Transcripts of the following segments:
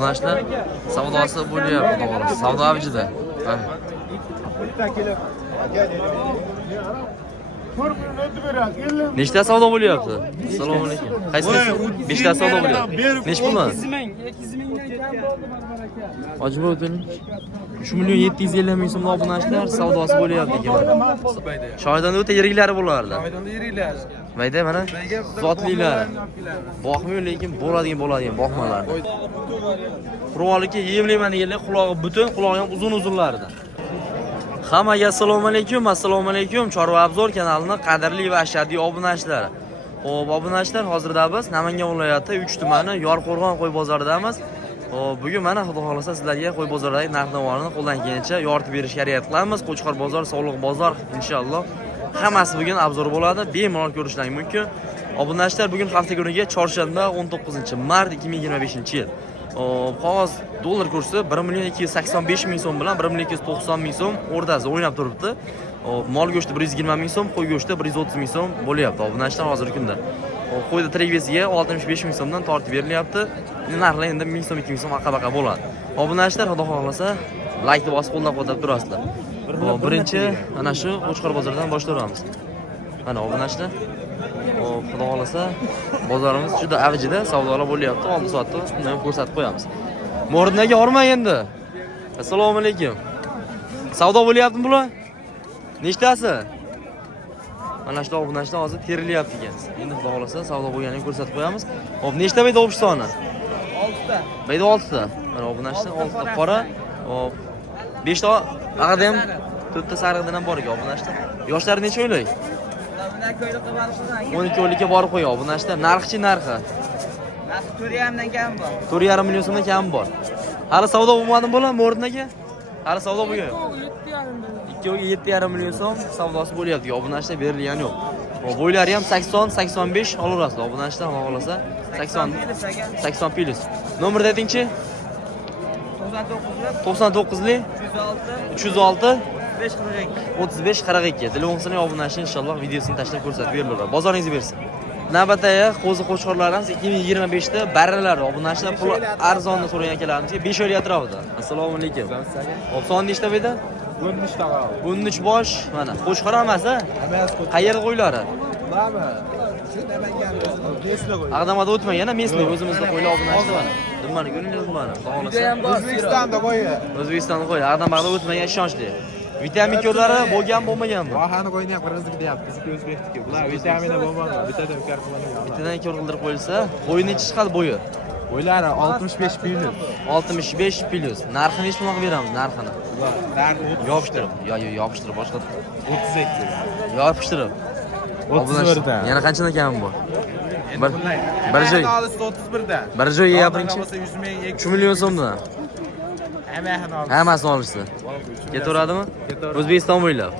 Obunachilar savdosi bo'lyapti, to'g'ri. Savdo avjida. Nechta savdo bo'lyapti? Assalomu alaykum. Qaysi? 5 ta savdo bo'lyapti. Nech pulmi? 200 mingdan kam bo'ldi baraka. Ojiba o'tin. 3 million 750 ming so'm obunachilar savdosi bo'lyapti ekan. Shoydan o'ta yiriklari bo'lardi. Shoydonda yirilar. Mayda mana zotlilar. Boqmayman lekin bo'ladigan boqmalar. Qurollikka yemlayman deganlar qulog'i butun, qulog'i ham uzun-uzunlardi. Hammaga assalomu alaykum. Chorva obzor kanalining qadrli va ashaddiy obunachilar. Xo'p, obunachilar, hozirda biz Namangan viloyati 3 tumani Yorqo'rg'on qo'y bozoridamiz. Bugun mana xudo xolasa sizlarga qo'y bozoridagi narx-navolarni qo'ldan kelgancha yoritib berishga harakat qilamiz. Qo'chqor bozor, Sog'liq bozor inshaalloh hammasi bugun obzor bo'ladi. Bemalol ko'rishlaring mumkin. Obunachilar, bugun hafta kuniga chorshanba 19-mart 2025-yil. Qog'oz dollar kursi 1 million 285 ming so'm bilan 1 million 290 ming so'm o'rtasida o'ynab turibdi. Mol go'shti 120 ming so'm, qo'y go'shti 130 ming so'm bo'lyapti. Obunachilar hozirgi kunda. Qo'yda tirik besiga 65 ming so'mdan tortib berilyapti. Narxlar endi 1000 so'm, 2000 so'm aqa-baqa bo'ladi. Obunachilar, xudo xohlasa, like-ni bosib qo'llab-quvvatlab turasizlar. Birinchi ana shu Qo'chqor bozoridan boshlaymiz. Mana obunachilar, xudo xohlasa, bozorimiz juda avjida, savdolar bo'lyapti. Oldi soatda undan ko'rsatib qo'yamiz. Mo'rinaga ormang endi. Assalomu alaykum. Savdo bo'lyaptimi bular? Nechtasi? Mana shu obunachilar hozir terilyapti ekan. Endi xudo xolasa savdo bo'lganini ko'rsatib qo'yamiz. Hop, nechta bayda o'pish soni? 6 ta. Bayda 6 ta. Mana obunachilar 6 ta qora, hop 5 ta ag'ada ham 4 ta sariqdan ham bor ekan obunachilar. Yoshlari necha o'ylaydi? 12 ga borib qo'yadi obunachilar. Narxi narxi. Narxi 4,5 dan kam bor. 4,5 million so'mdan kam bor. Hali savdo bo'lmadimi bular Mo'rinaga? Hali savdo bo'lgan. 7,5 million so'm savdosi bo'lyapti. Obunachilar berilgani yo'q. Bo'ylari ham 80-85 olaverasizlar. Obunachilar xudo xolasa 80 plus. Nomerni aytingchi? 99lik 306 3542. Telefon obunachilar inshaalloh videosini tashlab ko'rsatib beriladi. Bozoringizni bersin. Navbatdagi qo'zi qo'chqorlarimiz 2025 da barralar obunachilar pul arzonni so'ragan akalarimizga 5 oy atrofida. Assalomu alaykum. Hop, son nechta beda? 13 ta. 13 bosh, mana qo'chqor emas, ha? Qayerda qo'ylari? Mana. Shu Namangan Mesni qo'y. Aqdamada o'tmagan, Mesni o'zimizda qo'ylar obunachilar mana. Dumani ko'ringlar dumani. O'zbekistonda qo'y. O'zbekistonda qo'y. Aqdamada o'tmagan ishonchli. Vitamin ko'rlari bo'lgan bo'lmaganmi? Vahani qo'yni ham qirg'izlik deyapti. Bizniki o'zbekniki. Bular vitamini bo'lmadi. Bittadan kar qilmagan. Bittadan ko'r qildirib qo'yilsa, bo'yi necha chiqadi bo'yi? Bo'ylari 65 plus. 65 plus. Narxini necha pulga beramiz, narxini? Narxi Yopishtirib, yopishtirib boshqa. 32. Yopishtirib. 31 dan. Yana qanchadan kam bor? Bir joy. 31 dan. Bir joyga gapiringchi. 100 ming, 3 million so'mdan. Hammasini olishdi. Ketaveradimi? O'zbekiston bo'ylab.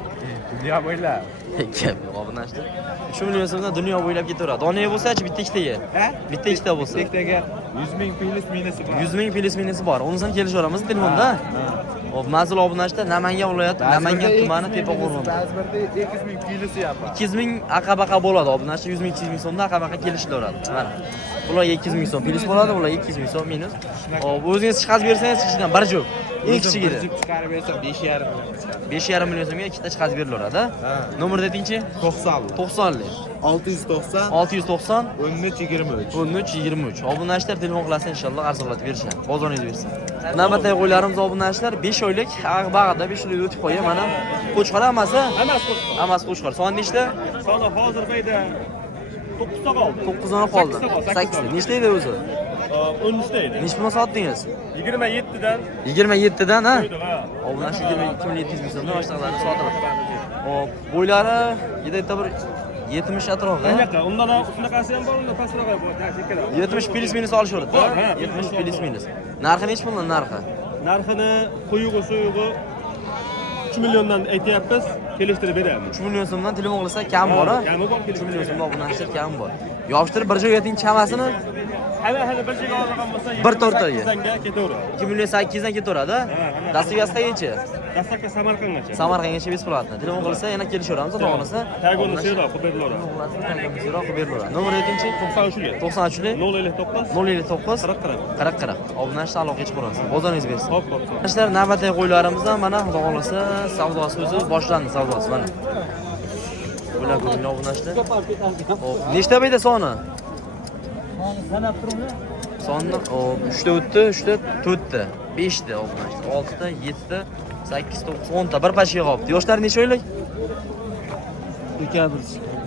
Dunyo bo'ylab. Gap yo'q, obunachilar. 3 million so'mdan dunyo bo'ylab ketaveradi. Doniya bo'lsa-chi bitta ikkitaga? Ha? Bitta ikkita bo'lsa. Ikkitaga 100 ming plus minusi bor. 100 ming plus minusi bor. Unisini kelishaveramiz telefonda. Hop, mas'ul obunachilar Namangan viloyati, Namangan tumani Tepaqo'rg'on. Ba'zi birda 200 ming plusi ham bor. 200 ming aqa-baqa bo'ladi obunachilar, 100 ming 200 ming so'mdan aqa-baqa kelishilaveradi. Mana. Bular 200 ming so'm plus bo'ladi, bular 200 ming so'm minus. Hop, o'zingiz chiqarib bersangiz, ichidan bir jo'q. Eng kichigida. Chiqarib bersam 5,5 million chiqadi. 5,5 million so'mga ikkita chiqarib berilaveradi. Nomerni aytingchi? 90. 90lik. 690 690 1323. 1323. Obunachilar telefon qilsa inshaalloh arzonlatib berishadi. Bozoringiz bersin. Navbatdagi qo'ylarimiz obunachilar 5 oylik bag'ida 5 oylik o'tib qo'ygan. Mana qo'chqor hammasi? Hammasi qo'chqor. Soni nechta? Soni hozir bayda 9 ta qoldi. 9 dona qoldi. 8 ta. Nechta edi o'zi? 13 ta edi. Necha pulga sotdingiz? 27 dan. 27 dan, ha? Ha. Obunachi 22 ming so'mdan boshliqlarni sotiladi. Hop, bo'ylari yedda bir 70 atrofida. Qanaqa? Undan shunaqasi ham bor, undan pastroq bor. 70 plus minus olishaveradi. 70 plus minus. Narxi necha puldan narxi? Narxini qo'yug'i so'yug'i 3 milliondan aytyapmiz, kelishtirib beramiz. 3 million so'mdan telefon qilsa kam bor, ha? Kami bor, 3 million so'mdan obunachilar kam bor. Yopishtirib bir joyga ting chamasini Hali bir joyga olgan bo'lsa, bir to'rttaga. 8 ga ketaveradi. 2 million 800 dan ketaveradi. Dastiga stagichi. Dastlabki Samarqandgacha. Samarqandgacha besplatno. Telefon qilsa yana kelishaveramiz, xudo xohlasa. Tag'ini seroq qilib beriladi. Seroq qilib beriladi. Nomer aytingchi? 93 93 059 059 40 40 Obunachi aloqaga chiqaramiz. Bozoringiz bersin. Hop hop. Yoshlar navbatdagi qo'ylarimizdan mana xudo xohlasa savdosi o'zi boshlandi savdosi mana. Bular ko'ngil obunachilar. Hop, nechta bayda soni? Sanab turibmi? Sonni 3 ta o'tdi, 3 ta 4 ta, 5 ta obunachilar, 6 ta, 7 ta, 8 ta, 10 ta bir pachga qolibdi. Yoshlar necha oylik?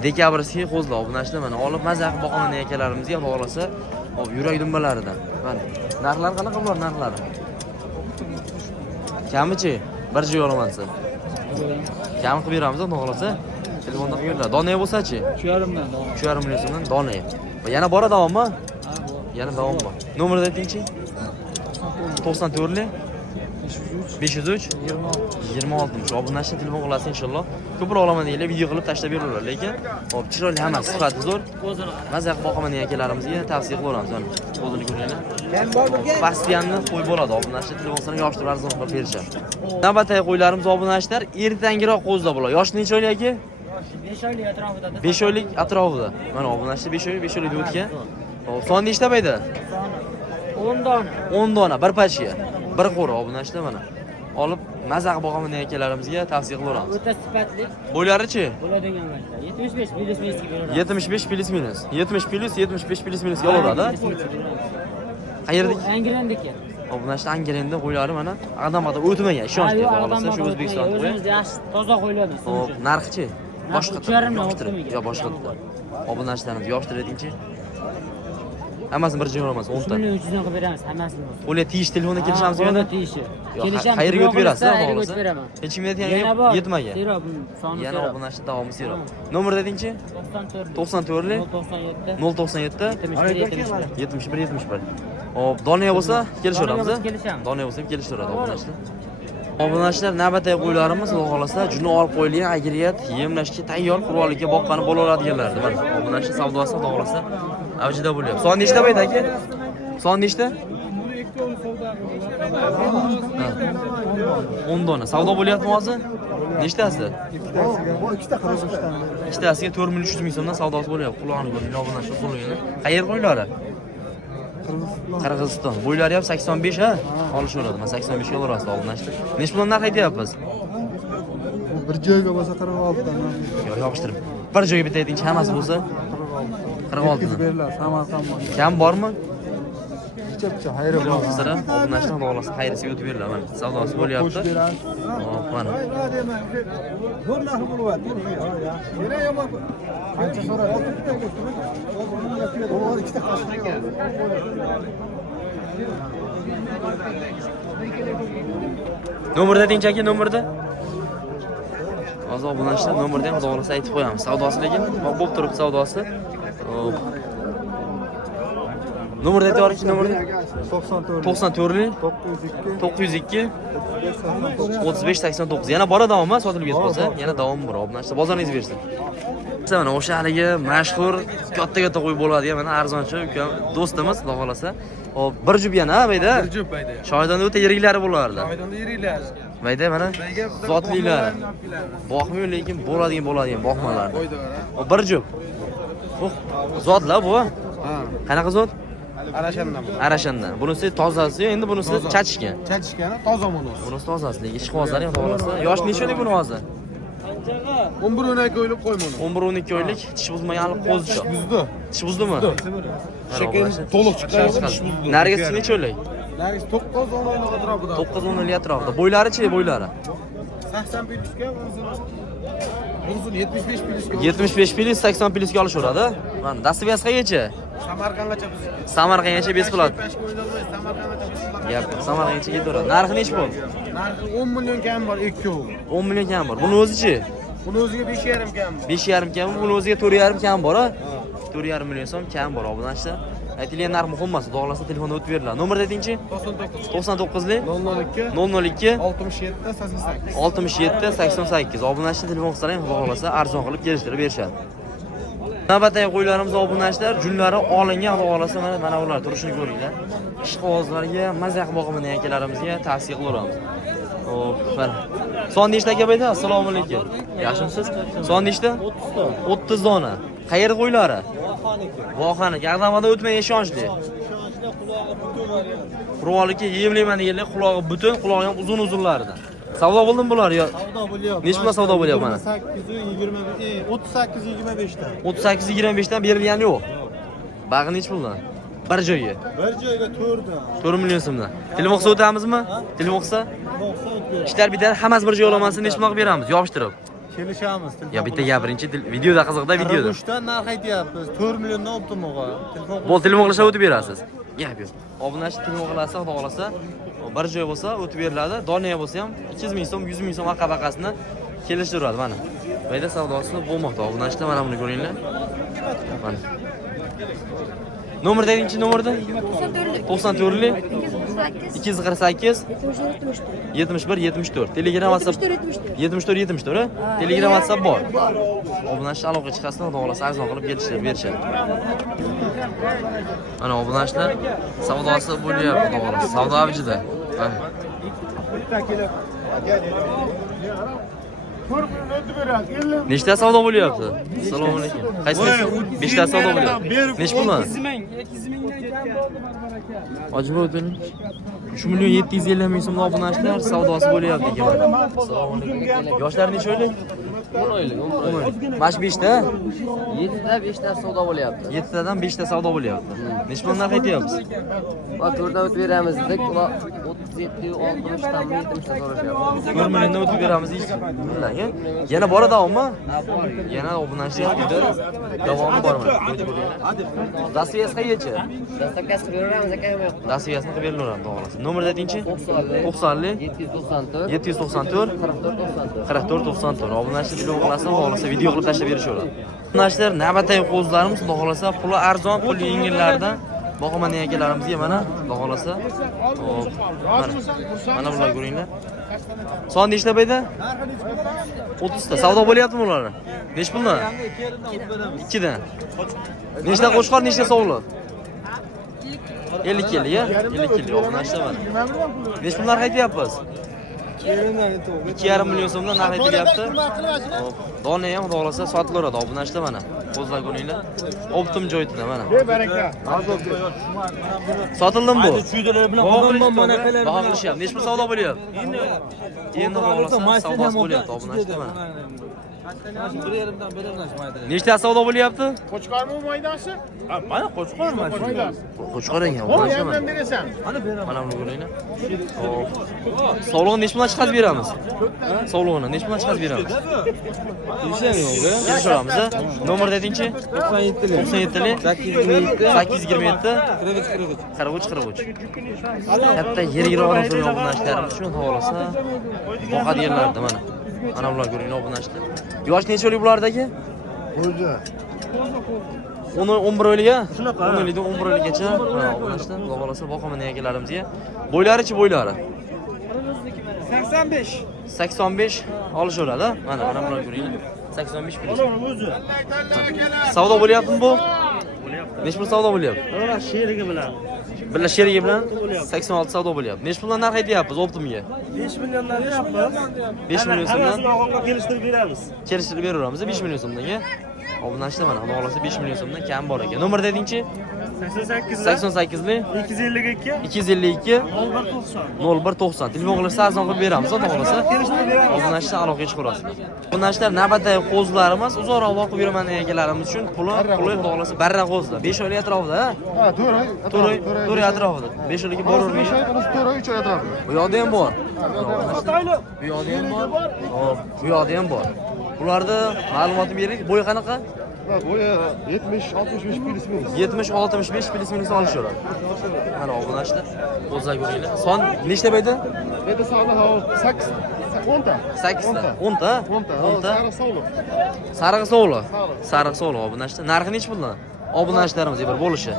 Dekabrskiy qo'zlar obunachilar mana olib mazza qilib boqaman akalarimizga xudo xolasa, hop yurak dumbalaridan. Mana narxlar qanaqa bo'lar narxlari? Kamichi? Bir joy olamansa. Kam qilib beramiz, xudo xolasa. Telefonda qo'yinglar. Donaya bo'lsa-chi? 3,5 million so'mdan donaya. Va yana bor davommi? Yana davom bor. Nomerni aytingchi? 94 503 26. Obunachi telefon qilasiz inshaalloh. Ko'proq olaman deylar, video qilib tashlab beraverlar, lekin hop chiroyli hammasi sifati zo'r. Mazza qilib boqaman degan akalarimizga tavsiya qilaveramiz mana. O'zini ko'ringlar. Bastianni qo'y bo'ladi, obunachi telefonni yoshtirib arzon qilib berishadi. Navbatdagi qo'ylarimiz obunachilar ertangiroq qo'zda bo'ladi. Yosh necha oylik aka? 5 oylik atrofida. 5 oylik atrofida. Mana obunachi 5 oylik o'tgan. Hop, son nechta bayda? 10 dona. 10 dona bir pachga. Bir qo'ra obunachilar mana. Olib mazza qilib boqaman degan akalarimizga tavsiya qilaveramiz. O'ta sifatli Bo'ylarichi? bo'ladigan vaqtda 75 plus minusga beraveradi. 75 plus minus. 70 plus 75 plus minusga oladi. Qayerdik? Angirandiki. Obunachi Angiranda qo'ylari mana adamada o'tmagan, ishonchli qolsa shu O'zbekiston qo'yi. O'zimiz yaxshi toza qo'yiladi. Hop, narxchi? Boshqa yo'qtirmagan. yo boshqa. Obunachilarimiz yoshtiradingchi? Hammasini bir joy olmas, 10 ta. 300 dan qilib beramiz hammasini. Qo'lga tegish telefonni kelishamiz yana? yana. Tegishi. Kelishamiz. Qayerga o'tib berasiz, xohlasa? beraman. Hech kimga yetmagan. Zero soni Yana zero. obunachi davomi zero. Nomerni aytingchi? 94 94 097 097 71 Hop, donaya bo'lsa kelishaveramiz. Kelishamiz. Donaya bo'lsa kelishaveradi obunachilar. Obunachilar navbatdagi qo'ylarimiz xudo xolasa juni olib qo'yilgan agriyat yemlashga tayyor qurollikka boqqani bo'laveradiganlardir. Mana obunachi savdosi xudo xolasa avjida bo'lyapti. Son nechta bayda aka? Son nechta? 10 dona. Savdo bo'lyaptimi hozir? Nechtasi? Ikkitasiga 4,3 million so'mdan savdosi bo'lyapti. Qulog'ini ko'ring, obunachi qo'lgani. Qayer qo'ylari? Qirg'iziston. Bo'ylari ham 85 ha? Olishaveradi. Mana 85 ga olasiz obunachi. Nech puldan narx aytyapmiz? Bir joyga bo'lsa 46 dan. Yo'q, yopishtirib. Bir joyga bitta aytingchi, hammasi bo'lsa 46 dan. Beriladi, hammasi ham bor. Kam bormi? Picha, xayri Yo'q, qisira obunachidan xudo xolasa xayrisiga o'tib beriladi. Mana savdosi bo'lyapti. Hop, mana. Qancha so'radi? O'g'il ikkita qashqa. Nomerda aytingchi aka, nomerda? Hozir obunachilar nomerda ham xudo xolasa aytib qo'yamiz. Savdosi lekin bo'lib turibdi savdosi. Hop. Nomerni aytib yuboringchi, nomerni. 94 902 35 89. Yana bor davommi sotilib ketib qolsa? Yana davom bor. Obunachilar bozoringiz bersin. Mana o'sha haligi mashhur katta qo'y bo'ladigan mana arzonchi ukam do'stimiz, xudo xolasa. Hop, bir jup yana bayda. Bir jup bayda. Shoyidonda o'ta yiriklari bo'lardi. Shoyidonda yiriklar. Bayda mana zotlilar. Boqmay lekin bo'ladigan boqmalar. O bir jup. Zotlar bu. Ha. Qanaqa zot? Arashandan. Arashandan. Bunisi tozasi, endi bunisi chachishgan. Chachishgani toza monos. Bunisi tozasi, lekin ishqibozlari ham xolasa. Yosh nechalik buni hozir? 11-12 oylik qo'y mono. 11-12 oylik tish buzmagan qo'zicha. Buzdi. Tish buzdimi? Shakar to'liq chiqqan tish buzdi. Nargisi necha oylik? Nargis 9-10 oylik atrofida. 9-10 oylik atrofida. Bo'ylari-chi, bo'ylari? 80 plyusga uzun 75 plyusga. 75 plyus 80 plyusga olishaveradi. Mana dastivasi qayercha? Samarqandgacha biz. Samarqandgacha besplat. Samarqandgacha besplat. Gap, Samarqandgacha ketaveradi. Narxi nechi bu? Narxi 10 million kam bor, ikkovi. 10 million kam bor. Buni o'zichi? Buni o'ziga 5,5 kam bor. 5,5 kam, buni o'ziga 4,5 kam bor, ha? 4,5 million so'm kam bor obunachilar. Aytilgan narx muhim emas, xudo xolasa telefonda o'tib beriladi. Nomerni aytingchi? 99lik 002 67 88. Obunachilar telefon qilsalar ham xudo xolasa arzon qilib kelishtirib berishadi. Navbatdagi qo'ylarimiz obunachilar junlari olingan, xudo xolasa mana ular turishini ko'ringlar. Ishqibozlarga, mazza qilib boqaman degan akalarimizga tavsiya qilaveramiz. Hop, mana. Son nechta aka bayda? Assalomu alaykum. Yaxshimisiz? Son nechta? 30 dona. Qayerda qo'ylari? Voxaniki. Ag'damada o'tmay ishonchli. Qurolliki yemlayman deganlar qulog'i butun, qulog'i ham uzun-uzunlarida. Savdo bo'ldimi bular yo? Savdo bo'lyapti. Necha pulga savdo bo'lyapti mana? 38-25 ta. 38-25 dan berilgani yo'q. Bag'i necha puldan? Bir joyga. Bir joyga 4 dan. 4 million so'mdan. Telefon qilsa o'tamizmi? Telefon qilsa? Boqsa o'tib. Ishlar bitadi, hammasi bir joy olamasini necha pulga beramiz? Yopishtirib. Kelishamiz. Ya bitta gapirinchi videoda qiziqda videoda. Qirg'ochdan narx aytyapmiz. 4 milliondan olibdim o'g'a. Bo'l telefon qilsa o'tib berasiz. Gap yo'q. Obunachi telefon qilasa, xudo xolasa, bir joy bo'lsa o'tib beriladi. Doniya bo'lsa ham 200 ming so'm, 100 ming so'm aqabaqasini kelishtiradi mana. Bayda savdosi bo'lmoqda. Obunachida mana buni ko'ringlar. Mana. Nomer deyinchi nomerda? 94lik 248 71 74. Telegram WhatsApp 74 74. Telegram WhatsApp bor. Obunachi aloqa chiqasdan xudo xolasa arzon qilib berishadi. Mana obunachilar savdosi bo'lyapti, xudo xolasa. Savdo avjida. Mana. Nechta savdo bo'lyapti? Assalomu alaykum. Qaysi? 5 ta savdo bo'lyapti. Nech puldan? 200 mingdan kam bor baraka. Ojiba o'tin. 3 million 750 ming so'mdan obunachilar savdosi bo'lyapti ekan. Assalomu alaykum. Yoshlar necha oylik? 10 oylik. Mash 5 ta? 7 ta 5 ta savdo bo'lyapti. 7 tadan 5 ta savdo bo'lyapti. Nech puldan qaytyapsiz? Va 4 ta o'tib beramiz dedik. Ular 37 60 ta 70 ta so'rashyapti. 4 milliondan o'tib beramiz deysiz. Yana bor davommi? Yana obunachilar davomi bormi? Dastviyasi qayercha? Dastavkasi qilib beramiz aka. Dastviyasini qilib berilaveradi, xolos. Nomer aytingchi? 90 794 794 44 94. 44 94. Obunachi telefon qilasa, xolos video qilib tashlab berishaveradi. Obunachilar navbatdagi qo'zlarimiz, xudo xolasa, puli arzon, puli yengillardan boqaman akalarimizga mana, xudo xolasa. Mana bular ko'ringlar. Son nechta bayda? 30 ta. Savdo bo'lyaptimi ular? Nech puldan? 2 dan. Nechta qo'shqor, nechta sovliq? 50 kg ya? 50 kg obunachilar mana. Nech puldan qaytyapmiz? 2,5 million so'mdan narx aytilyapti. Dona ham xudo xolasa sotilaveradi obunachilar mana. Qo'zlar ko'ringlar. Optim joyida mana. Baraka. Sotildimi bu? Chuydalar bilan Baho qilishyapti. Nech pul savdo bo'lyapti? Endi xudo xolasa savdosi bo'lyapti obunachilar mana. Nechta savdo bo'lyapti? Qo'chqormi maydonchi? mana qo'chqor mana. Qo'chqor ekan, obunachilar mana. berasan. Mana buni ko'ringlar. Sog'lig'ini nech puldan chiqarib beramiz? Sog'lig'ini nech puldan chiqarib beramiz? Kelishamiz. Nomer aytingchi? 97lik 827 43 Katta yerga olib turgan obunachlarimiz uchun xohlasa boqadiganlarda mana. Mana bular ko'ringlar obunachilar. Yosh necha oylik bulardagi? 11 oylikga? 10 oylikdan 11 oylikgacha mana obunachilar, xudo xolasa boqaman akalarimizga. Bo'ylarichi bo'ylari? 85 olishaveradi. Mana bular ko'ringlar. 85 pul. Savdo bo'lyaptimi bu? Bo'lyapti. Nech pul savdo bo'lyapti? Ular sherigi bilan. Birla sherigi bilan 86 savdo bo'lyapti. Nech puldan narx aytyapmiz Optimga? 5 milliondan beramiz. 5 million so'mdan kelishtirib beramiz. kelishtirib beraveramiz 5 million so'mdan. Obunachilar mana, xudo xolasa 5 million so'mdan kam bor ekan. Nomer aytingchi? 88 lik 252 252 0190. 0190. Telefon qilsa arzon qilib beramiz, xudo xolasa. Obunachilar aloqaga chiqarasiz. Obunachilar navbatdagi qo'zlarimiz, uzoqroq vaqt yuraman deganlarimiz uchun puli xudo xolasa barra qo'zlar. 5 oylik atrofida, ha? Ha, 4 oy. 4 oy atrofida. 5 oylikka boravermaydi. 4 oy 3 oy atrofida. Bu yoqda ham bor. Bu yoqda ham bor. Hop, bu yoqda ham bor. Bularda ma'lumotni bering. Bo'yi qanaqa? Bo'yi 70-65 plyus minus. 70-65 plyus minus olishaveradi. Mana obunachilar, qo'zlar ko'ringlar. Son nechta bayda? Endi soni 8 10 ta. 8 ta. 10 ta? 10 ta. 10 ta. Sariq sovliq. Sariq sovliq. Sariq sovliq obunachilar. Narxi nech puldan? Obunachilarimiz bir bo'lishi.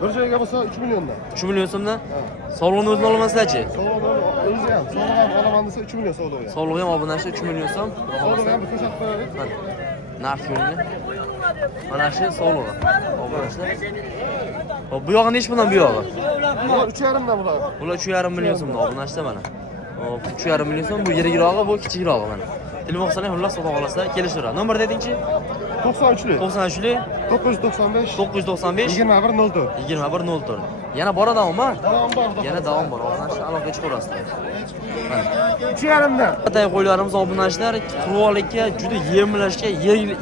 Bir joyga bo'lsa 3 milliondan. 3 million so'mdan. Sovliqni o'zini olamasizlar-chi? Sovliq o'zi ham, sovliq ham olaman desa 3 million sovliq ham. Sovliq ham obunachilar 3 million so'm. Sovliq ham ko'rsatib qo'yadi. Narx ko'ringlar. Mana shu sovlig'i. Obunachilar. Hop, bu yog'i nech puldan bu yog'i? Bular 3,5 dan bular. Bular 3,5 million so'mdan obunachilar mana. Hop, 3,5 million so'm. Bu yirikroqi, bu kichikrog'i mana. Telefon qilsang, xullas xudo xolasa kelishtiradi. Nomer dedingchi? 93'lü. 93lik 995 995 2104. 2104. Yana bor adammi? Tamam bor. Yana davom bor. Obunachilar aloqaga chiqarasizlar. Mana. 3,5'dan. Atay qo'ylarimiz obunachilar qurollikka juda yemlashga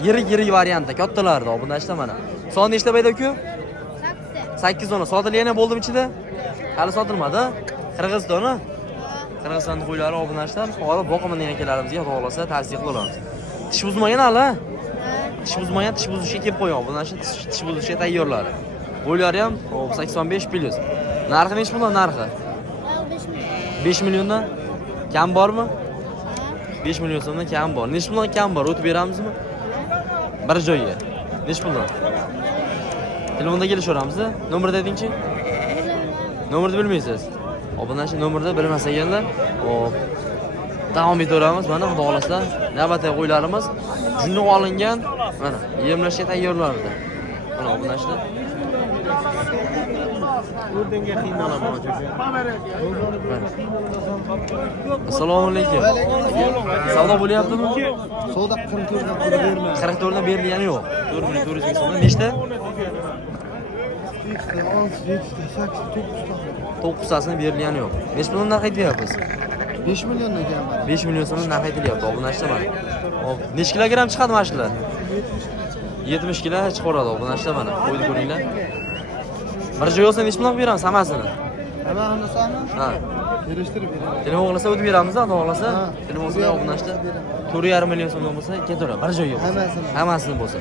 yirik variantda kattalarda obunachilar mana. Son nechta bayda ku? 8 dona. Sotilgani bo'ldimi ichida? Hali sotilmadi. Qirg'izistoni. Qirg'iziston qo'ylari obunachilar, hozir boqaman degan akalarimizga xudo xolasa tavsiya qilamiz. Tish buzmagan hali. Tish buzmagan, tish buzishga kelib qo'ygan. Obunachilar tish buzishga tayyorlari. Qo'ylari ham 85 plus. Narxi nech puldan narxi? 5 milliondan kam bormi? 5 million so'mdan kam bor. Nech puldan kam bor? O'tib beramizmi? Bir joyga. Nech puldan? Telefonda kelishaveramiz. Nomer dedingchi? Nomerni bilmaysiz. Obunachi nomerda bilmasanlar, hop. Davom etaveramiz. Mana xudo xolasa navbatdagi qo'ylarimiz junni olingan, mana yemlashga tayyorlanadi. Mana obunachilar. O'rdenga qiynalaman aka. Assalomu alaykum. Savdo bo'lyaptimi? Savdo 44'dan 44dan berilgani yo'q. 4400 ming so'mdan nechta? 9 tasini berilgani yo'q. Nech puldan narx aytyapsiz? 5 milliondan kam. 5 million so'mdan narx aytilyapti. Obunachilar mana. Hop, nech kilogramm chiqadi mana shular? 70 kilo chiqaradi obunachilar mana. Qo'ydi ko'ringlar. Bir joy olsa nech puldan beramiz hammasini? Hammasini soni? Ha. Kelishtirib beraman. Telefon qilsa o'tib beramiz, xudo xolasa. Telefon qilsa obunachilar 4,5 million so'mdan bo'lsa ketaveradi. Bir joy yo'q. Hammasini bo'lsa.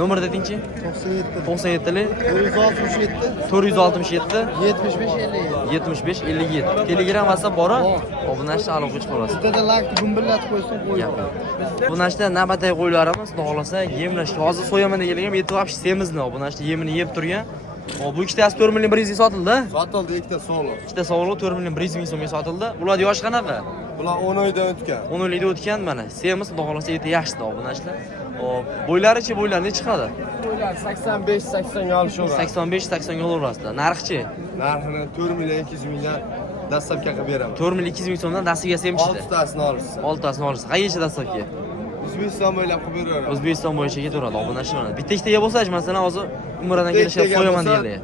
Nomer dedingchi? 97 97lik 467 467 75 57. 75 57. Telegram WhatsApp bor. Obunachilar aloqaga chiqarasiz. Bitta like gumbillatib qo'ysin qo'yib. Obunachilar navbatdagi qo'ylarimiz, xudo xolasa yemlashga hozir so'yaman deganlar ham yetib olib semizni. Obunachilar yemini yeb turgan. Hop, bu ikkitasi 4 million 100 sotildi. Sotildi ikkita solo. Ikkita sog'liq 4 million 100 ming so'mga sotildi. Ular yosh qanaqa? Bular 10 oydan o'tgan. 10 oyda o'tgan mana. Semiz xudo xolasa yeti yaxshi obunachilar. Hop, bo'ylari-chi, bo'ylari necha chiqadi? Bo'ylar 85-80 ga olishaveradi. 85-80 ga olasizlar. Narxchi? Narxini 4 million 200 mingdan dastlabki qilib beraman. 4 million 200 ming so'mdan dastiga semchida. 6 tasini olishsa. 6 tasini olasiz. Qayercha dastlabki? O'zbekiston bo'ylab qilib beraman. O'zbekiston bo'yicha ketaveradi obunachilar. Bitta ikkitaga bo'lsa-chi, masalan, hozir Umradan kelishib so'yaman deganlar.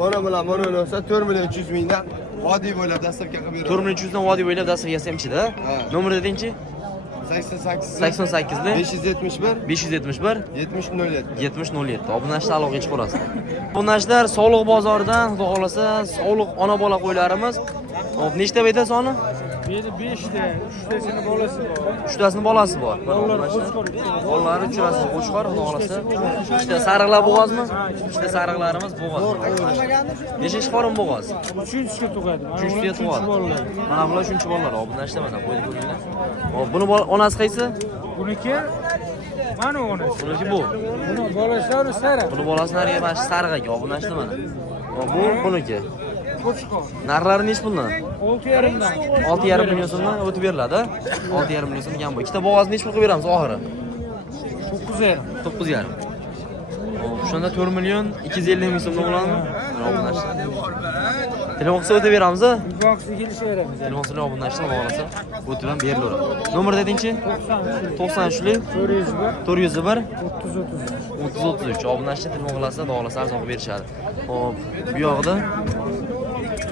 Mana bilan mana bo'lsa 4 million 300 mingdan vodiy bo'ylab dastlabki qilib beraman. 4 million 300 dan vodiy bo'ylab dastiga semchida. Nomer dedingchi? 88 88lik 571 571 7007. 7007. Obunachilar aloqaga chiqarasiz. Obunachilar Sog'liq bozoridan, xudo xolasa, sog'liq ona bola qo'ylarimiz. Hop, nechta bayda soni? 5ta, 3tasini bolasi bor. 3tasini bolasi bor. Bolalari uchrasi qo'chqor, xudo xolasa. 3ta sariqlar bo'g'ozmi? 3ta sariqlarimiz bo'g'oz. Nechinchi qorin bo'g'oz? 3-ga tug'adi. 3ga tug'adi. Mana bular 3-chi bolalar. Obunachilar mana qo'ydi ko'ringlar. Hop, buni onasi qaysi? Buniki mana onasi. Buniki bu. Buni bolalari sariq. Buni bolasi nariga mana shu sariqaga obunachilar mana. Hop, bu buniki. Qo'chqor. Narxlari nech puldan? 6,5dan. 6,5 million so'mdan o'tib beriladi. 6,5 million so'm ham bu. Ikkita bo'g'ozni nech pul qilib beramiz oxiri? 9,5. 9,5. Shunda 4 million 250 ming so'mdan bo'ladimi? Obunachilar. Telefon qilsa o'tib beramiz. Boxga kelishaveramiz. Telefon qilsa obunachilar bo'lsa o'tib ham berilaveradi. Nomer dedingchi? 93lik 401 3033. Obunachilar telefon qilsa, xohlasa arzon berishadi. Xo'p, bu yoqda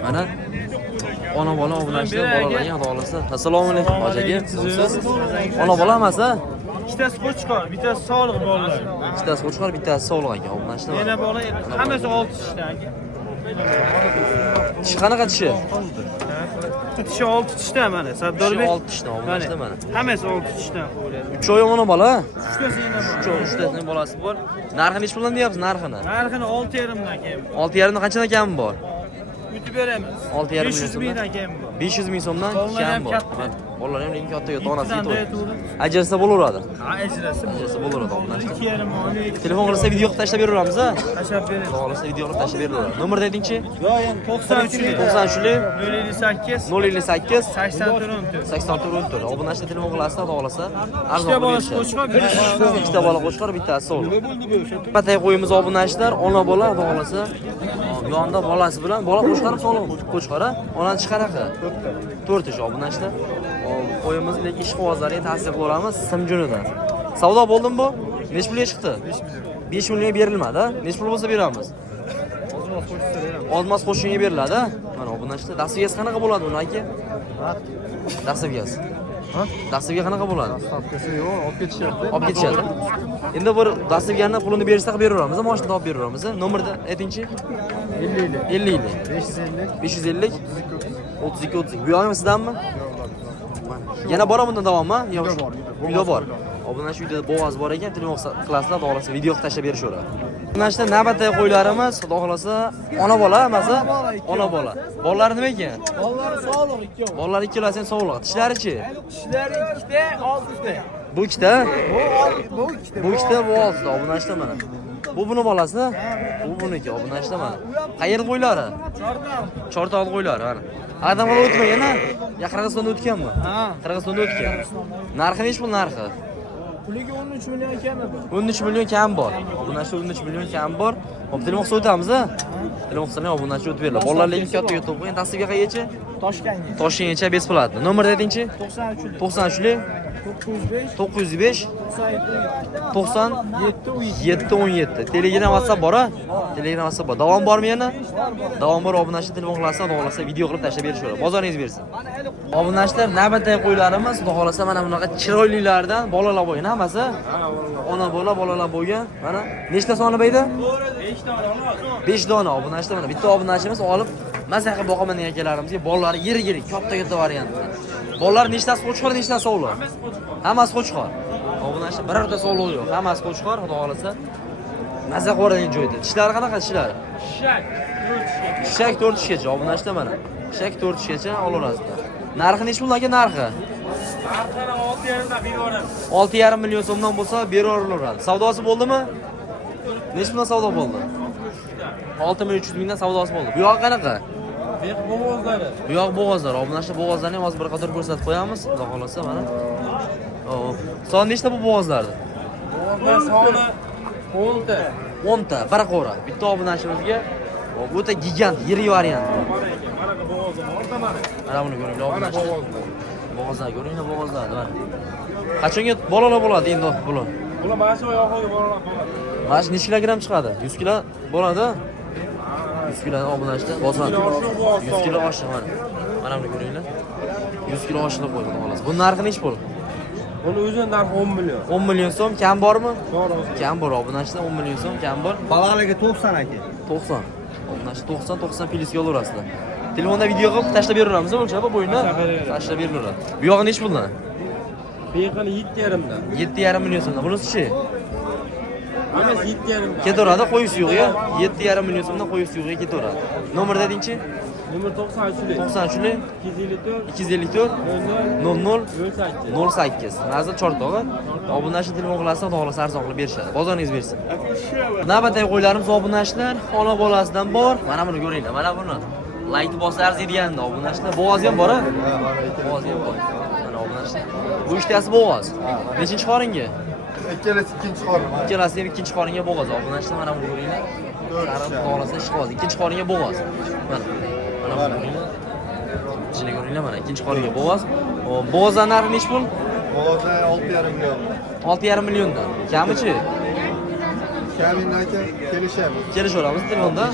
mana ona bola obunachilar bolalarga xohlasa. Assalomu alaykum hojaga. Siz ona bola emas a? Ikkitasi qo'chqor, bittasi sog'liq bolalar. Ikkitasi qo'chqor, bittasi sog'liq aka. Obunachilar. Yana bola, hammasi 6 ishda aka. Tish qanaqa tishi? Tishi 6 tishda mana, Sabdorbek. 6 tishdan obunachilar mana. Hammasi 6 tishdan bo'ladi. 3 oy ona bola. 3tasi yana bor. 3tasini bolasi bor. Narxini nech puldan deyapsiz narxini? Narxini 6,5dan kam. 6,5 dan qanchadan kami bor? Yutib beramiz. 6,5 500 mingdan kam bor. 500 ming so'mdan Bolalar ham kam bor. katta. Bolalar ham eng katta donasi Ikkidan yetadi. Ajrasa bo'laveradi. Ha, ajrasi. Ajrasa bo'laveradi obunachilar. 2,5 oylik Telefon qilsa video qilib tashlab beraveramiz a? tashlab beramiz. Xohlasa video qilib tashlab beraveradi. Nomer dedingchi? 93lik 93lik 058 058 84 84 Obunachilar telefon qilasiz, xohlasa arzon Ikkita bola berishadi. qo'chqor, bittasi Ikkita bola qo'chqor, bittasi so'l. Batay qo'yimiz obunachilar, ona bola xohlasa Bu yoqda bolasi bilan, bola qo'chqarib sog'lom qo'chqar a? Onani chiqaraqa. 4 ish obunashda. Qo'yimiz lekin ish qog'ozlariga tavsiya qilamiz Simjunidan. Savdo bo'ldimi bu? Nech pulga chiqdi? 5 million berilmadi. Nech pul bo'lsa beramiz? Ozmas qo'shinga beriladi. Mana obunashda dasturga qanaqa bo'ladi uni aka? Dasturgasi. Dasturga qanaqa bo'ladi? Stavkasi yo'q, olib ketishyapti. Olib ketishadi. Endi bir dasturgani pulini bersak beraveramiz, mashina olib beraveramiz. Nomerni aytingchi? 50 550 32 30. Bu yo'qmi sizdanmi? Yana bor bundan davommi? Yo'q. Uyda bor. Obunachi uyda bo'g'oz bor ekan, telefon qilasizlar, xohlasa video qilib tashlab berishaveradi. Obunachidan navbatdagi qo'ylarimiz, xudo xolasa, ona bola emas, ona bola. Bolalari nima ekan? Bolalari sog'liq ikkovi. Bolalar ikkalasi ham sog'liq. Tishlari-chi? Tishlari ikkita, oltita. Bu ikkita? Bu ikkita. Bu ikkita, bu oltita. Obunachidan mana. Bu buni bolasi, bu buniki. Obunachidan mana. Qayerda qo'ylari? Chortoq qo'ylari mana. Adamlar o'tmagan-a? Ya Qirg'izistonda o'tganmi? Ha. Qirg'izistonda o'tgan. Narxi nech pul narxi? Puliga 13 million ekan bu. 13 million kam bor. Obunachi 13 million kam bor. Hop, telefon qilib o'tamiz-a? Telefon qilsang obunachi o'tib beriladi. Bolalar lekin katta YouTube qo'ying, tasdiqga qayergacha? Toshkentga. Toshkentgacha besplatno. Nomerni aytingchi? 93 93 905 97 17. Telegram, WhatsApp bor-a? Telegram, WhatsApp bor. Davom bormi yana? Davom bor. Obunachi telefon qilsa, xudo xolasa video qilib tashlab berishaveradi. Bozoringiz bersin. Obunachilar navbatdagi qo'ylarimiz, xudo xolasa mana bunaqa chiroylilardan bolalar bo'lgan hammasi. Ona bola, bolalar bo'lgan. Mana nechta soni bayda? 5 dona. 5 dona obunachilar mana bitta obunachimiz olib maza qilib boqaman degan akalarimizga bolalari yirik, katta variantda. Bolalar nechtasi qo'chqor, nechtasi o'g'il? Hammasi qo'chqor. Obunachi birorta sog'liq yo'q. Hammasi qo'chqor, xudo xolasa. Maza qiladigan joyda. Tishlari qanaqa tishlari? Shak 4 tishgacha obunachilar mana. Shak 4 tishgacha olaverasizlar. Narxi nech pul aka narxi? 6,5 million so'mdan bo'lsa beraveradi. Savdosi bo'ldimi? Nech puldan savdo bo'ldi? 6,300 mingdan savdosi bo'ldi. Bu yoq qanaqa? Bu yoq bo'g'ozlar. Obunachi bo'g'ozlarni ham hozir bir qator ko'rsatib qo'yamiz. Xudo xolasa mana. Son nechta bu bo'g'ozlarni? Soni 10 ta. 10 ta, bir qo'ra. Bitta obunachimizga o'ta gigant, yirik variant. Mana buni ko'ringlar, obunachi. Bo'g'ozlar ko'ringlar, bo'g'ozlarni mana. Qachonga bolalar bo'ladi endi bular? Bular mana shu oyoqqa bolalar bo'ladi. Mana shu necha kilogramm chiqadi? 100 kilo bo'ladi. 100 kilo obunachda bosadi. 100 kilo oshiq mana. Mana buni ko'ringlar. 100 kilo oshiqlik qo'ydi xolos. Bu narxi nech pul? Buni o'zi narxi 10 million. 10 million so'm kam bormi? Bor. Kam bor obunachda 10 million so'm kam bor. Balalarga 90 aka. 90. Obunachi 90 plyusga olaverasizlar. Telefonda video qilib tashlab beraveramiz, o'lchab bo'yini tashlab beraveradi. Bu yog'i nech puldan? Bu yaqini 7,5 dan. 7,5 million so'mdan. Bunisi-chi? Hammasi 7,5 dan. Ketaveradi, qo'yis yo'q-ya. 7,5 million so'mdan qo'yis yo'qga ketaveradi. Nomerni aytingchi? Nomer 93 93 254 00 08. 08. Nazar Chortog'i. Obunachi telefon qilsa, xudo xolasa arzon qilib berishadi. Bozoringiz bersin. Navbatdagi qo'ylarimiz obunachilar, ona bolasidan bor. Mana buni ko'ringlar, mana buni. Like bosa arziydiganda obunachilar, bo'g'ozi ham bor-a? Bo'g'ozi ham bor. Mana obunachilar. Bu ikkitasi bo'g'oz. Nechinchi qoringa? Ikkalasi ikkinchi qorin. Ikkalasi ham ikkinchi qoringa bo'g'oz. Obunachilar mana buni ko'ringlar. Sariq xohlasa ish qoldi. Ikkinchi qoringa bo'g'oz. Mana. Mana buni ko'ringlar. Ichini ko'ringlar mana, ikkinchi qoringa bo'g'oz. Bo'g'ozlar narxi nech pul? Bo'g'ozi 6,5 million. 6,5 milliondan. Kamichi? Kamindan aka kelishamiz. Kelishaveramiz telefonda.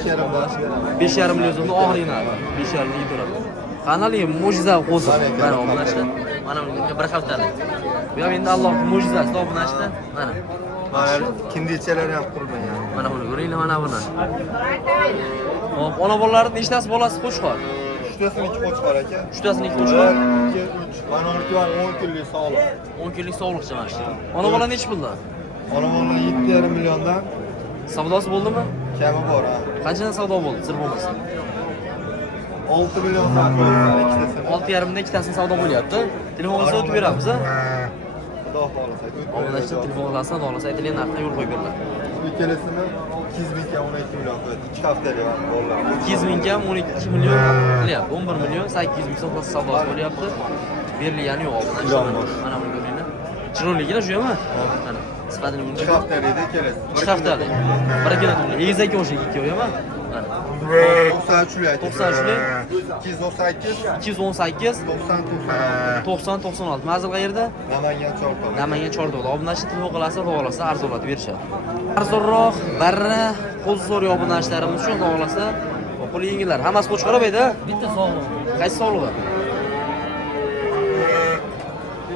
5,5 million so'mdan oxirgi narx. 5,5 million to'lab. Qanday mo'jiza qo'zi. Mana obunachilar. Mana bunga bir haftalik. Bu ham endi Alloh mo'jizasi obunachilar. Mana. Mana kindichalar ham qurmagan. Mana buni ko'ringlar, mana buni. Hop, ona bolalarning nechtasi bolasi qo'chqor? Uchtasini ikki qo'chqor aka. Uchtasini ikki qo'chqor. 2 3. Mana 10 kunlik sog'liq. 10 kunlik sog'liqchi mana shu. Ona bola nech puldan? Ona bola 7,5 milliondan Savdosi bo'ldimi? kami bor ha. Qanchadan savdo bo'ldi, sir bo'lmasa? 6 million so'm qo'ygan ikkitasini. 6,5 mingdan ikkitasini savdo bo'lyapti. Telefon qilsa o'tib beramiz, a? Xudo xolasa. Obunachi telefon qilsa, xudo xolasa aytilgan narxda yo'l qo'yib beriladi. Ikkalasini 200 ming kam 12 million qo'ydi. 2 haftalik vaqt bolalar. 200 ming kam 12 million qilyapti. 11 million 800 ming so'm savdosi bo'lyapti. Berilgani yo'q obunachi. Mana buni ko'ringlar. Chiroyligina shu ham? Mana. Sifatini 2 haftalik keladi. 2 haftalik. Bir kilo egizakka o'xshaydi ikkovi ham. Mana. 93'lü aytdi. 93'lü 218 218 90 90 96. Manzil qayerda? Namangan Chortoq. Namangan Chortoqda. Obunachi telefon qilasiz, xohlasa arzonlatib berishadi. Arzonroq, barra, qo'l so'riy obunachlarimiz uchun xohlasa, qo'l yengillar. Hammasi qo'chqorab edi. Bitta sog'liq. Qaysi sog'lig'i?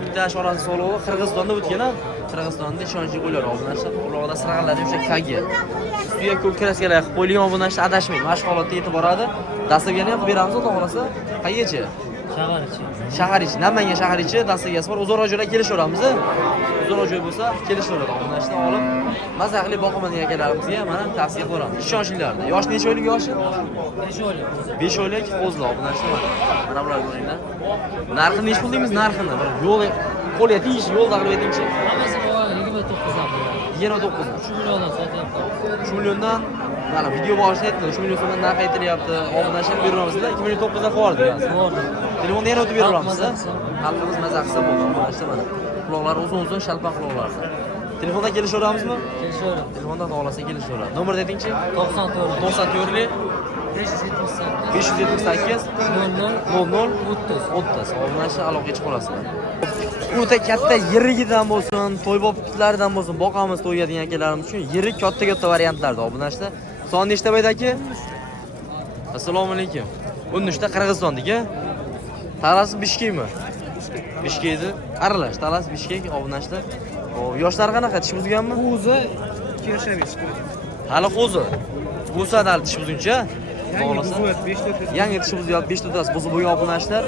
Bitta shorasi sog'lig'i Qirg'izistonda o'tgan-a? Qirg'izistonda ishonchli qo'ylar obunachlar. Quloqda sirg'aladi o'sha kagi. Ustiga ko'p kraskalar qilib qo'yilgan obunachlar adashmaydi. Mana shu holatda yetib boradi. Dasturga ham beramiz, xudo xolasa. Qayercha? Shahar ichi. Shahar ichi, Namangan shahar ichi dasturgasi bor. O'zaro joylar kelishaveramiz. O'zaro joy bo'lsa kelishaveradi. Obunachni olib, mazza qilib boqaman degan akalarimizga mana tavsiya qilamiz. Ishonchlilarni. Yosh necha oylik yoshi? 5 oylik. 5 oylik qo'zli obunachlar mana. Mana bular ko'ringlar. Narxini necha pul deymiz narxini? Bir yo'l qo'lga tegish yo'lda qilib aytingchi. Hammasi 29 so'm. 29. 3 milliondan sotyapti. 3 milliondan mana video boshida aytdim. 3 million so'mdan narx aytilyapti. Obunachlar beramizlar. 2 million 9 dan qo'yardi degansiz. To'g'ri. Telefonni yana o'tib beramiz. Xalqimiz maza qilsa bo'ldi obunachlar mana. Quloqlari uzun-uzun shalpaq quloqlar. Telefonda kelishaveramizmi? Kelishaveramiz. Telefonda xohlasa kelishaveradi. Nomer aytingchi? 94 94 578 578 00 30. Obunachlar aloqaga chiqib olasizlar. O'ta katta yirigidan bo'lsin, to'yboblaridan bo'lsin, boqamiz to'yga degan akalarimiz uchun yirik katta variantlarda obunachlar. Son nechta bayda aka? Assalomu alaykum. 13 ta Qirg'izistondagi. Talasi Bishkekmi? Bishkekdi. Aralash, Talas Bishkek obunachlar. Xo'p, yoshlar qanaqa? Tish buzganmi? O'zi kelishaverish kerak. Hali qo'zi. Bo'lsa hali tish buzuncha. Xohlasa. 5 ta Yangi tish buzyapti, 5 totasi buzib bo'lgan obunachlar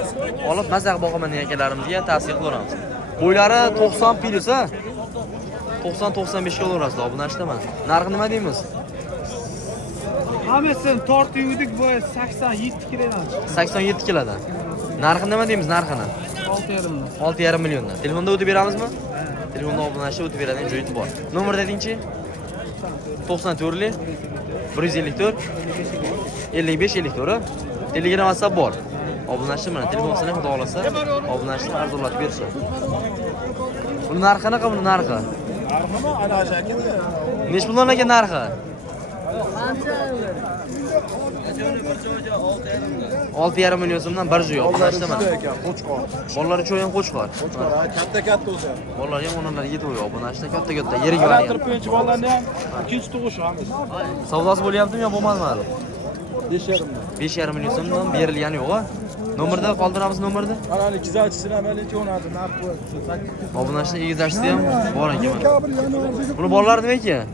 olib mazza boqaman degan akalarimizga tavsiya qilaveramiz. Bo'ylari 90 pilusa 90-95 ga o'rasida obunachlar mana. Narxi nima deymiz? Hammasini tortiydik bu 87 kilodan. 87 kilodan. Narxi nima deymiz narxini? 6,5. 6,5 milliondan. Telefonda o'tib beramizmi? Telefonda obunachlar o'tib beradigan joyi bor. Nomer aytingchi? 94 154 55 54. Telegram WhatsApp bor. Obunachlar mana telefonni xudo xolasa obunachlar arzonlatib berishadi. Buni narxi qanaqa buni narxi? Narximi ana o'sha akada. Nech puldan ekan narxi? 6,5 million so'mdan bir joy obunachlar mana. Qo'chqor. Bolalar uchun ham qo'chqor. Katta o'zi. Bolalar ham onalar yetib obunachlar katta yirik variant. Tirpinch bolalarni ham ikkinchi tug'ish hammasi. Savdosi bo'lyaptimi yo bo'lmadimi hali? 5,5. 5,5 million so'mdan berilgani yo'q-a. Nomerda qoldiramiz nomerda. Ana ikizachisi amaliyotga o'nadi, narx qo'yadi. Obunachlar egizachisi ham bor ekan mana. Buni bolalar nima ekan?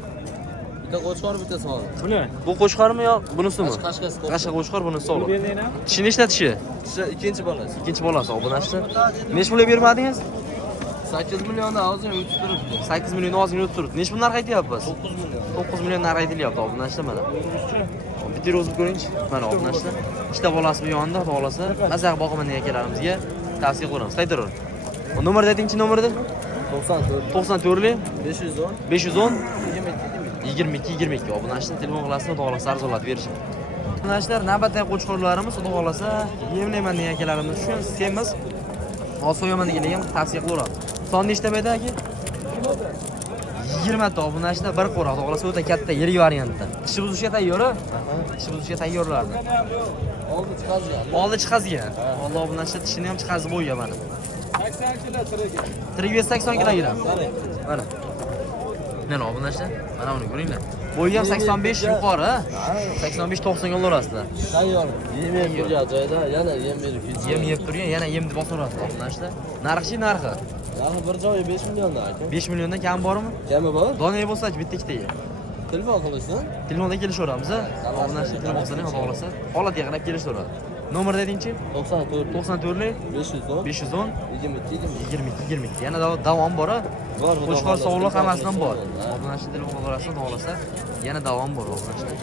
Bitta qo'chqor, bitta sog'liq. Buni Bu qo'chqormi yo bunisimi? Qashqasi. Qashqa qo'chqor bunisi sog'liq. Tishi nechta tishi? Ikkinchi bolasi. Ikkinchi bolasi obunachlar. Nech pulga bermadingiz? 8 milliondan hozir o'tib turibdi. 8 million ozgina o'tib turibdi. Nech pul narx aytyapmiz? 9 million. 9 million narx aytilyapti obunachlar mana. Bitta o'zib ko'ringchi. Mana obunachlar. Ikkita bolasi bu yonida, xudo xolasa. Mazza boqaman degan akalarimizga tavsiya qilamiz. Qaytarar. Nomerni aytingchi nomerni? 94 94 510 510 22 obunachlar telefon qilasizlar, xudo xolasa arzonlatib berishadi. Obunachlar navbatdagi qo'chqorlarimiz, xudo xolasa yemlayman degan akalarimiz uchun semiz osoyaman deganlarga tavsiya qilaveramiz. Son nechta bayda aka? 20 ta obunachlar bir qo'ra, xudo xolasa o'ta katta yirik variantda. Tishi buzishga tayyor-a? Tishi buzishga tayyorlardi. oldi chiqazgan. Oldi chiqazgan. Alloh obunachlar tishini ham chiqazib qo'ygan mana. 80 kilo tiriga. 380 kilogramm. Mana. Mana obunachlar, mana buni ko'ringlar. Bo'yi ham 85 yuqori, 85-90 ga o'rasida. Tayyor. Yem turgan joyda yana yem berib ketdi. Yem yeb turgan, yana yemni bosaveradi obunachlar. Narxi narxi. Yana bir joyi 5 milliondan aka. 5 milliondan kam bormi? Kami bor? Dona bo'lsa-chi bitta ikkitaga. Telefon qilishsin. Telefonda kelishaveramiz, obunachlar telefon qilsa ham xohlasa, holatiga qarab kelishaveradi. Nomerni aytingchi? 94 94 510 510 22 Yana davom bor-a? Bor, Qo'chqor sog'liq hammasidan bor. Obunachlar telefon qilaverasiz, xohlasa, yana davom bor obunachlar.